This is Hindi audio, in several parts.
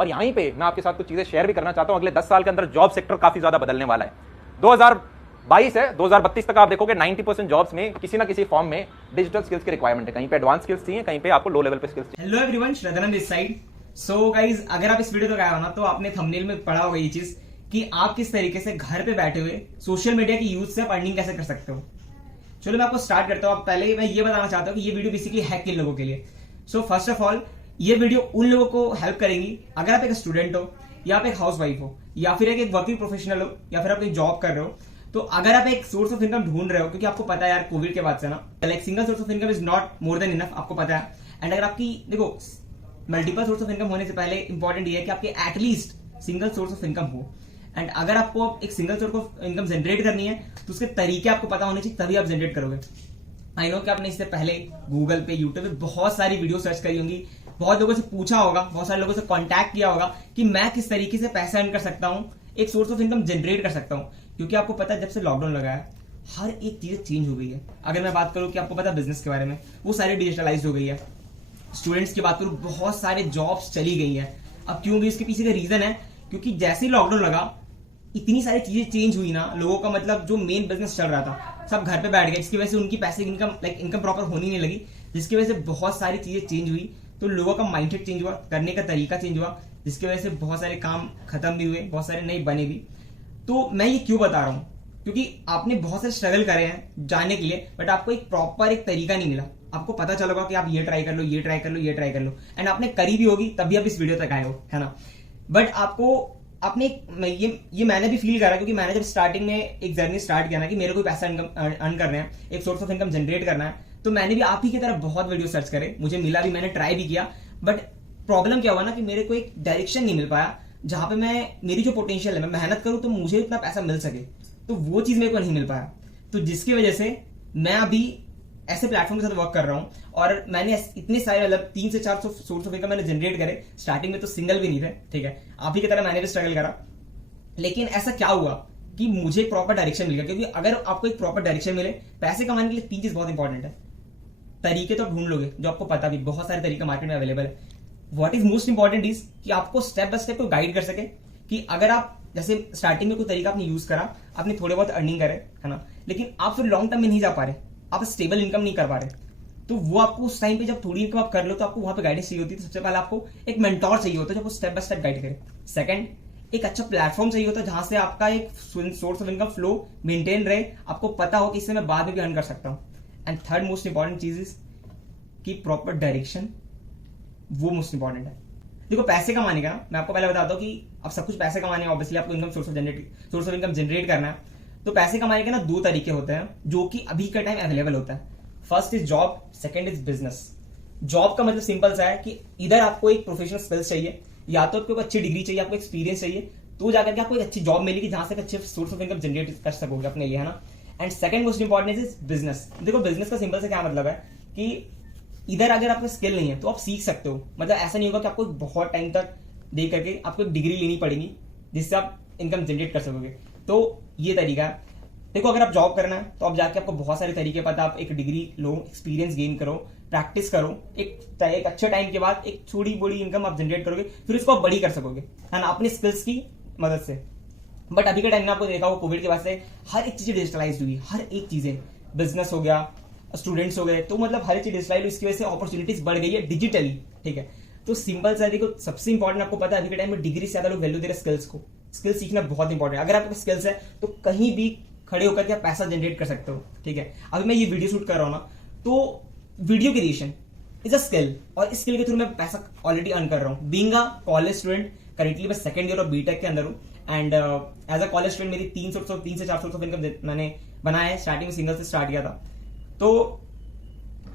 और यहीं पे मैं आपके साथ कुछ चीजें शेयर भी करना चाहता हूं। अगले 10 साल के अंदर जॉब सेक्टर काफी ज्यादा बदलने वाला है। 2022 है, 2032 तक आप देखोगे 90% जॉब्स में किसी ना किसी फॉर्म में डिजिटल स्किल्स की रिक्वायरमेंट है। कहीं पे एडवांस स्किल्स चाहिए, कहीं पे आपको लो लेवल पे स्किल्स चाहिए। Hello everyone, Shraddhanand this side. So guys, अगर आप इस वीडियो तक आए हो ना, तो आपने थंबनेल में पढ़ा होगा ये चीज कि आप किस तरीके से घर पे बैठे हुए सोशल मीडिया की यूज से आप अर्निंग कैसे कर सकते हो। चलो मैं आपको स्टार्ट करता हूँ। पहले मैं ये बताना चाहता हूँ कि ये वीडियो बेसिकली है किन लोगों के लिए। सो फर्स्ट ऑफ ऑल, ये वीडियो उन लोगों को हेल्प करेंगी अगर आप एक स्टूडेंट हो, या आप एक हाउस वाइफ हो, या फिर एक वर्किंग प्रोफेशनल हो, या फिर आप एक जॉब कर रहे हो। तो अगर आप एक सोर्स ऑफ इनकम ढूंढ रहे हो, क्योंकि आपको पता है यार कोविड के बाद से ना like single source of income is not more than enough, आपको पता है। एंड अगर आपकी देखो मल्टीपल सोर्स ऑफ इनकम होने से पहले इंपॉर्टेंट ये है कि आपके at least single source of income हो। एंड अगर आपको एक single source of income generate करनी है तो उसके तरीके आपको पता होने चाहिए, तभी आप जनरेट करोगे। आई नो कि आपने इससे पहले गूगल पे, यूट्यूब पे बहुत सारी वीडियो सर्च करी होंगी, बहुत लोगों से पूछा होगा, बहुत सारे लोगों से कांटेक्ट किया होगा कि मैं किस तरीके से पैसा अर्न कर सकता हूं, एक सोर्स ऑफ इनकम जनरेट कर सकता हूं। क्योंकि आपको पता है जब से लॉकडाउन लगा है हर एक चीज चेंज हो गई है। अगर मैं बात करूं कि आपको पता है बिजनेस के बारे में, वो सारी डिजिटलाइज हो गई है। स्टूडेंट्स की बात करूं, बहुत सारे जॉब्स चली गई है। अब क्यों भी, इसके पीछे का रीजन है क्योंकि जैसे ही लॉकडाउन लगा इतनी सारी चीजें चेंज हुई ना, लोगों का मतलब जो मेन बिजनेस चल रहा था सब घर पे बैठ गए, जिसकी वजह से उनकी पैसे इनकम प्रॉपर होनी नहीं लगी, जिसकी वजह से बहुत सारी चीजें चेंज हुई। तो लोगों का माइंडसेट चेंज हुआ, करने का तरीका चेंज हुआ, जिसकी वजह से बहुत सारे काम खत्म भी हुए, बहुत सारे नए बने भी। तो मैं ये क्यों बता रहा हूं, क्योंकि आपने बहुत सारे स्ट्रगल करे हैं जाने के लिए, बट आपको एक प्रॉपर एक तरीका नहीं मिला। आपको पता चलेगा कि आप ये ट्राई कर लो, ये ट्राई कर लो, ये ट्राई कर लो, एंड आपने करी भी होगी तभी आप इस वीडियो तक आए हो, है ना। बट आपने ये मैंने भी फील करा, क्योंकि मैंने जब स्टार्टिंग में एक जर्नी स्टार्ट किया ना कि मेरे को पैसा अर्न करना है, एक सोर्स ऑफ इनकम जनरेट करना है, तो मैंने भी आप ही की तरह बहुत वीडियो सर्च करे, मुझे मिला भी, मैंने ट्राई भी किया। बट प्रॉब्लम क्या हुआ ना कि मेरे को एक डायरेक्शन नहीं मिल पाया जहां पे मेरी जो पोटेंशियल है, मैं मेहनत करूं तो मुझे इतना पैसा मिल सके, तो वो चीज मेरे को नहीं मिल पाया। तो जिसकी वजह से मैं अभी ऐसे प्लेटफॉर्म के साथ वर्क कर रहा हूं, और मैंने इतने सारे मतलब 3 से 4 सोर्स ऑफ इनकम मैंने जनरेट करे। स्टार्टिंग में तो सिंगल भी नहीं थे, ठीक है, आप ही की तरह मैंने भी स्ट्रगल करा। लेकिन ऐसा क्या हुआ कि मुझे प्रॉपर डायरेक्शन मिल गया, क्योंकि अगर आपको एक प्रॉपर डायरेक्शन मिले पैसे कमाने के लिए 3 चीज बहुत इंपॉर्टेंट है। तरीके तो ढूंढ लोगे, जो आपको पता भी, बहुत सारे तरीके मार्केट में अवेलेबल है। What is most important is कि आपको स्टेप बाय स्टेप को गाइड कर सके कि अगर आप जैसे स्टार्टिंग में कोई तरीका आपने यूज करा, आपने थोड़े बहुत अर्निंग करे, है ना, लेकिन आप फिर लॉन्ग टर्म में नहीं जा पा रहे, आप स्टेबल इनकम नहीं कर पा रहे, तो वो आपको उस टाइम पे जब थोड़ी इनकम आप कर लो तो आपको वहां पे गाइडेंस चाहिए होती है। तो सबसे पहले आपको एक मेंटोर चाहिए होता है जो आपको स्टेप बाय स्टेप गाइड करे। सेकंड, एक अच्छा प्लेटफॉर्म चाहिए होता है जहां से आपका एक source of income flow maintain रहे, आपको पता हो कि इससे मैं बाद में भी अर्न कर सकता हूं। एंड थर्ड मोस्ट इंपॉर्टेंट चीज इज कि प्रॉपर डायरेक्शन, वो मोस्ट इंपॉर्टेंट है। देखो पैसे कमाने का ना, मैं आपको पहले बताता हूँ कि अब सब कुछ पैसे कमाने हैं, ऑब्वियसली आपको income source of income generate करना है। तो पैसे कमाने के ना 2 तरीके होते हैं जो कि अभी का टाइम अवेलेबल होता है। First is job, second is business. Job का मतलब सिंपल सा है कि इधर आपको एक प्रोफेशनल स्किल्स चाहिए, या तो आपको अच्छी डिग्री चाहिए, आपको एक्सपीरियंस चाहिए, तो जाकर के आपको एक अच्छी जॉब मिलेगी जहां से अच्छे सोर्स ऑफ इनकम जनरेट कर सकोगे अपने लिए, है ना। And second most important is business. देखो बिजनेस का सिंपल से क्या मतलब है कि इधर अगर आपका स्किल नहीं है तो आप सीख सकते हो, मतलब ऐसा नहीं होगा कि आपको बहुत टाइम तक दे करके आपको एक डिग्री लेनी पड़ेगी जिससे आप इनकम जनरेट कर सकोगे। तो ये तरीका है। देखो अगर आप जॉब करना है तो आप जाके आपको बहुत सारे तरीके पता, आप एक डिग्री लो, एक्सपीरियंस गेन करो, प्रैक्टिस करो, एक अच्छे टाइम के बाद एक छोटी बड़ी इनकम आप जनरेट करोगे, फिर उसको आप बड़ी कर सकोगे, है ना, अपने स्किल्स की मदद से। बट अभी के टाइम में आपको देखा हो कोविड के बाद से हर एक चीज डिजिटलाइज हुई, हर एक चीजें, बिजनेस हो गया, स्टूडेंट्स हो गए, तो मतलब हर एक चीज डिजिटलाइज हुई, इसकी वजह से अपॉर्चुनिटीज बढ़ गई है डिजिटली, ठीक है। तो सिंपल सा देखो, सबसे इंपॉर्टेंट आपको पता है अभी के टाइम में डिग्री से ज्यादा लोग वैल्यू दे रहे स्किल्स को। स्किल सीखना बहुत इंपॉर्टेंट है। अगर आपके पास स्किल्स है तो कहीं भी खड़े होकर के आप पैसा जनरेट कर सकते हो, ठीक है। अभी मैं ये वीडियो शूट कर रहा हूं ना, तो video creation is a skill, और इस स्किल के थ्रू मैं पैसा ऑलरेडी अर्न कर रहा हूं। Being a college student, currently मैं सेकंड ईयर ऑफ बीटेक के अंदर हूं, and as a college student मेरी 3 से 4 सोर्स ऑफ इनकम मैंने बनाया है। स्टार्टिंग में सिंगल से स्टार्ट किया था। तो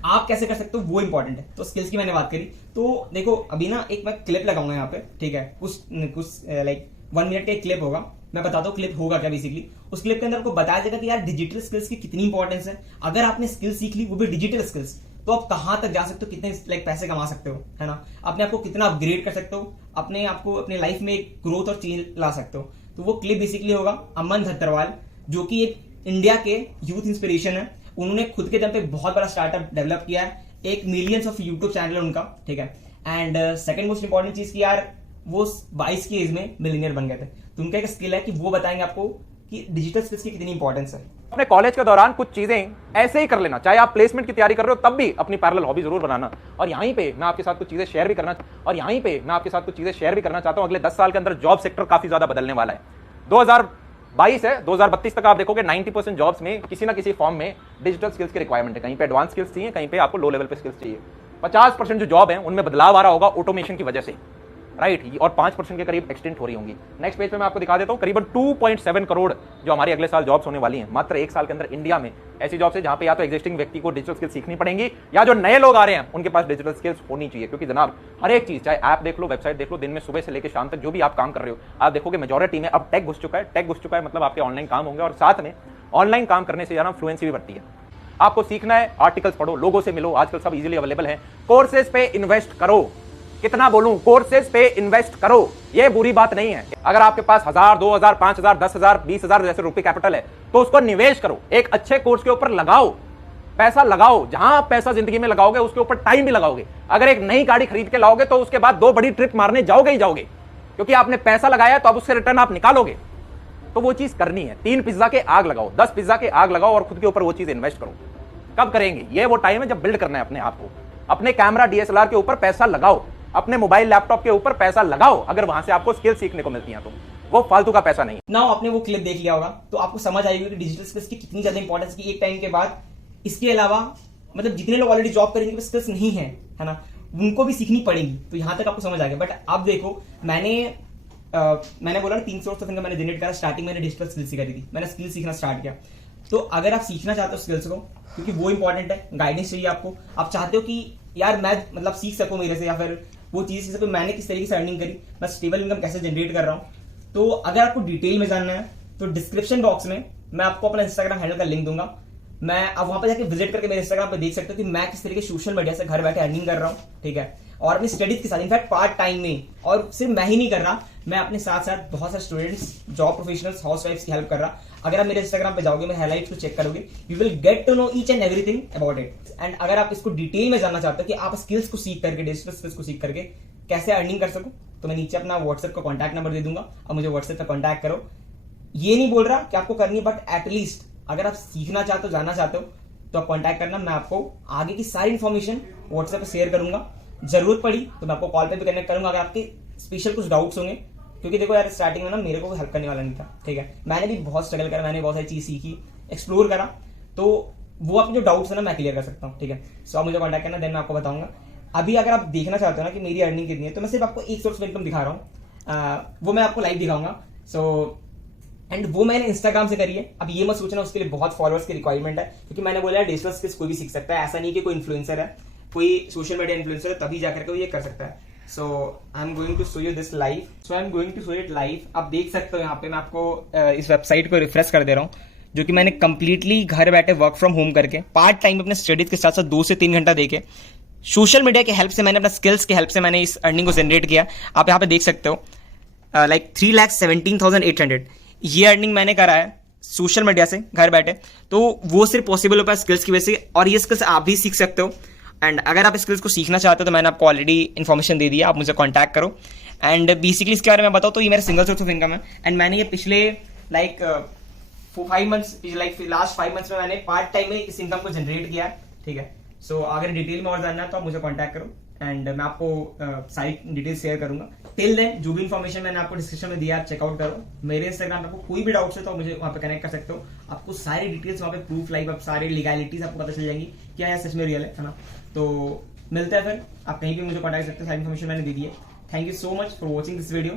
आप कैसे कर सकते हो वो इंपॉर्टेंट है। तो स्किल्स की मैंने बात करी, तो देखो अभी ना एक मैं क्लिप लगाऊंगा यहाँ पे, ठीक है, कुछ लाइक 1 मिनट का एक क्लिप होगा। मैं बताता हूँ क्लिप होगा क्या। बेसिकली उस क्लिप के अंदर आपको बताया जाएगा कि यार डिजिटल स्किल्स की कितनी इंपॉर्टेंस है। अगर आपने स्किल सीख ली, वो भी डिजिटल स्किल्स, तो आप कहां तक जा सकते हो, कितने लाइक पैसे कमा सकते हो, है ना, अपने आप को कितना अपग्रेड कर सकते हो, अपने आप को अपने लाइफ में एक ग्रोथ और चेंज ला सकते हो। तो वो क्लिप बेसिकली होगा अमन धत्तरवाल, जो कि एक इंडिया के यूथ इंस्पिरेशन है। उन्होंने खुद के दम पे बहुत बड़ा स्टार्टअप डेवलप किया है, 1 मिलियंस ऑफ यूट्यूब चैनल है उनका, ठीक है। एंड सेकंड मोस्ट इंपॉर्टेंट चीज की यार वो 22 की एज में मिलियनियर बन गए थे। तो उनका एक स्किल है कि वो बताएंगे आपको कि डिजिटल स्किल्स की कितनी इंपॉर्टेंस है। अपने कॉलेज के दौरान कुछ चीजें ऐसे ही कर लेना, चाहे आप प्लेसमेंट की तैयारी कर रहे हो तब भी अपनी पैरेलल हॉबी जरूर बनाना। और यहीं पे मैं आपके साथ कुछ चीजें शेयर भी करना चाहता हूं। अगले 10 साल के अंदर जॉब सेक्टर काफी ज्यादा बदलने वाला है। 2022 है, 2032 तक आप देखोगे 90% जॉब्स में किसी ना किसी फॉर्म में डिजिटल स्किल्स की रिक्वायरमेंट है। कहीं पे एडवांस स्किल्स चाहिए, कहीं पे आपको लो लेवल पे स्किल्स चाहिए। 50% जो जॉब है उनमें बदलाव आ रहा होगा ऑटोमेशन की वजह से, राइट, और 5% के करीब एक्सटेंड हो रही होंगी। नेक्स्ट पेज पे मैं आपको दिखा देता हूं, करीबन 2.7 करोड़ जो हमारी अगले साल जॉब्स होने वाली हैं मात्र 1 साल के अंदर इंडिया में। ऐसी जॉब्स है जहां पे या तो एग्जिस्टिंग व्यक्ति को डिजिटल स्किल्स सीखनी पड़ेंगी या जो नए लोग आ रहे हैं उनके पास डिजिटल स्किल्स होनी चाहिए। क्योंकि जनाब हर एक चीज, चाहे ऐप देख लो, वेबसाइट देख लो, दिन में सुबह से लेकर शाम तक जो भी आप काम कर रहे हो, आप देखोगे मेजॉरिटी में अब टेक घुस चुका है। मतलब आपके ऑनलाइन काम होंगे और साथ में ऑनलाइन काम करने से ज्यादा फ्लुएंसी भी बढ़ती है। आपको सीखना है, आर्टिकल्स पढ़ो, लोगों से मिलो, आजकल सब इजीली अवेलेबल है। कोर्सेज पे इन्वेस्ट करो। कितना बोलूं, कोर्सेज पे इन्वेस्ट करो, ये बुरी बात नहीं है। अगर आपके पास 1000, 2000, 5000, 10,000, 20,000 जैसे रुपए कैपिटल है तो उसको निवेश करो, एक अच्छे कोर्स के ऊपर लगाओ, पैसा लगाओ। जहां आप पैसा जिंदगी में लगाओगे उसके ऊपर टाइम भी लगाओगे। अगर एक नई गाड़ी खरीद के लाओगे तो उसके बाद 2 बड़ी ट्रिप मारने जाओगे ही जाओगे, क्योंकि आपने पैसा लगाया तो अब उससे रिटर्न आप निकालोगे। तो वो चीज करनी है। 3 पिज्जा के आग लगाओ, 10 पिज्जा के आग लगाओ और खुद के ऊपर वो चीज इन्वेस्ट करो। कब करेंगे? ये वो टाइम है जब बिल्ड करना है अपने आप को। अपने कैमरा DSLR के ऊपर पैसा लगाओ, अपने मोबाइल लैपटॉप के ऊपर पैसा लगाओ, अगर वहां से आपको स्किल सीखने को मिलती है तो वो फालतू का पैसा नहीं। नाउ आपने वो क्लिप देख लिया होगा तो आपको समझ आएगी कि डिजिटल स्किल्स की कितनी ज्यादा इंपॉर्टेंस की एक टाइम के बाद। इसके अलावा मतलब जितने लोग ऑलरेडी जॉब करेंगे स्किल्स नहीं है ना, उनको भी सीखनी पड़ेगी। तो यहां तक आपको समझ आ गया। बट अब देखो, मैंने बोला 3 सोर्स ऑफ इनकम मैंने जनरेट करा। स्टार्टिंग मैंने डिजिटल स्किल्स सीखा थी, मैंने स्किल सीखना स्टार्ट किया। तो अगर आप सीखना चाहते हो स्किल्स को, क्योंकि वो इंपॉर्टेंट है, गाइडेंस चाहिए आपको, आप चाहते हो कि यार मैं मतलब सीख सकूं मेरे से, या फिर वो चीज जैसे मैंने किस तरीके से अर्निंग करी, मैं स्टेबल इनकम कैसे जनरेट कर रहा हूं, तो अगर आपको डिटेल में जानना है तो डिस्क्रिप्शन बॉक्स में मैं आपको अपना इंस्टाग्राम हैंडल का लिंक दूंगा। मैं अब वहां पर जाके विजिट करके मेरे इंस्टाग्राम पे देख सकते हो कि मैं किस तरीके सोशल मीडिया से घर बैठे अर्निंग कर रहा हूं, ठीक है, और अपनी स्टडीज के साथ, इनफैक्ट पार्ट टाइम में। और सिर्फ मैं ही नहीं कर रहा, मैं अपने साथ साथ बहुत सारे स्टूडेंट्स, जॉब प्रोफेशनल्स, हाउस वाइफ्स की हेल्प कर रहा। अगर आप मेरे इंस्टाग्राम पे जाओगे, मेरे हाइलाइट्स को चेक करोगे, you will get to know each and everything about it. And अगर आप इसको डिटेल में जानना चाहते हो कि आप स्किल्स को सीख करके, डिजिटल स्किल्स को सीख करके कैसे अर्निंग कर सको, तो मैं नीचे अपना व्हाट्सएप का कॉन्टैक्ट नंबर दे दूंगा और मुझे व्हाट्सएप पे कॉन्टैक्ट करो। ये नहीं बोल रहा कि आपको करनी है, बट एटलीस्ट अगर आप सीखना चाहते हो, जानना चाहते हो, तो आप कॉन्टैक्ट करना। मैं आपको आगे की सारी इन्फॉर्मेशन व्हाट्सएप पे शेयर करूंगा। जरूरत पड़ी तो मैं आपको कॉल पे भी कनेक्ट करूंगा अगर आपके स्पेशल कुछ डाउट्स होंगे। क्योंकि देखो यार, स्टार्टिंग में ना मेरे को हेल्प करने वाला नहीं था, ठीक है, मैंने भी बहुत स्ट्रगल करा, मैंने बहुत सारी चीज सीखी, एक्सप्लोर करा, तो वो आपके जो डाउट्स है ना मैं क्लियर कर सकता हूँ, ठीक है। सो आप मुझे कॉन्टैक्ट करना, देन मैं आपको बताऊंगा। अभी अगर आप देखना चाहते हो ना कि मेरी अर्निंग कितनी है, तो मैं सिर्फ आपको एक सोर्स ऑफ इनकम दिखा रहा हूँ, वो मैं आपको लाइव दिखाऊंगा। सो एंड वो मैंने इंस्टाग्राम से करी है। अब ये मत सोचना उसके लिए बहुत फॉलोअर्स की रिक्वायरमेंट है, क्योंकि मैंने बोला है डिजिटल स्किल्स कोई भी सीख सकता है। ऐसा नहीं कि कोई इन्फ्लुएंसर है, कोई सोशल मीडिया इन्फ्लुएंसर है तभी जाकर के वो ये कर सकता है। So I am going to show you this live. So I am going to show it live. आप देख सकते हो यहाँ पे मैं आपको इस वेबसाइट को रिफ्रेश कर दे रहा हूँ, जो कि मैंने कंप्लीटली घर बैठे वर्क फ्रॉम होम करके पार्ट टाइम अपने स्टडीज के साथ साथ 2 से 3 घंटा देके सोशल मीडिया की हेल्प से, मैंने अपना स्किल्स की हेल्प से मैंने इस अर्निंग को जनरेट किया। आप यहाँ पे देख सकते हो लाइक 3,17,800 ये अर्निंग मैंने करा है सोशल मीडिया से घर बैठे। तो वो सिर्फ पॉसिबल हो पाया स्किल्स की वजह से, और ये स्किल्स आप भी सीख सकते हो। एंड अगर आप स्किल्स को सीखना चाहते हो तो मैंने आपको ऑलरेडी इन्फॉर्मेशन दे दी है, आप मुझे कॉन्टैक्ट करो। एंड बेसिकली इसके बारे में बताओ तो ये मेरा सिंगल सोर्स ऑफ इनकम है। एंड मैंने ये पिछले like 5 months, like last 5 months में मैंने पार्ट टाइम में इस इनकम को जनरेट किया है, ठीक है। सो अगर डिटेल में और जानना है तो आप मुझे कॉन्टैक्ट करो एंड मैं आपको सारी डिटेल शेयर करूंगा। टिल देन जो भी इन्फॉर्मेशन मैंने आपको डिस्क्रिप्शन में दिया आप चेकआउट करो। मेरे इंस्टाग्राम पे आपको कोई भी डाउट्स है तो मुझे वहां पे कनेक्ट कर सकते हो। आपको सारी डिटेल्स वहां पे प्रूफ लाइव, आप सारी लीगैलिटीज आपको पता चल जाएंगी, क्या है सच में रियल है ना। तो मिलते हैं फिर, आप कहीं भी मुझे कॉन्टैक्ट कर सकते हो, सारी इन्फॉर्मेशन मैंने दे दी है। Thank you so much for watching this video.